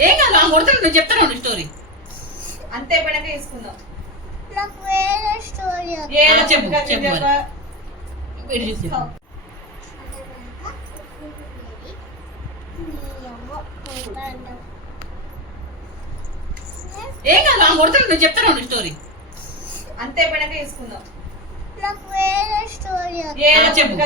ఏం కాదు ఆ కొడతాను నేను చెప్తాను స్టోరీ అంతే పడక వేసుకుందాం. నాకు వేరే స్టోరీ ఏం కాదు ఆ కొడతాను నేను చెప్తాను స్టోరీ అంతే పడక వేసుకుందాం. నాకు వేరే స్టోరీ చెప్పు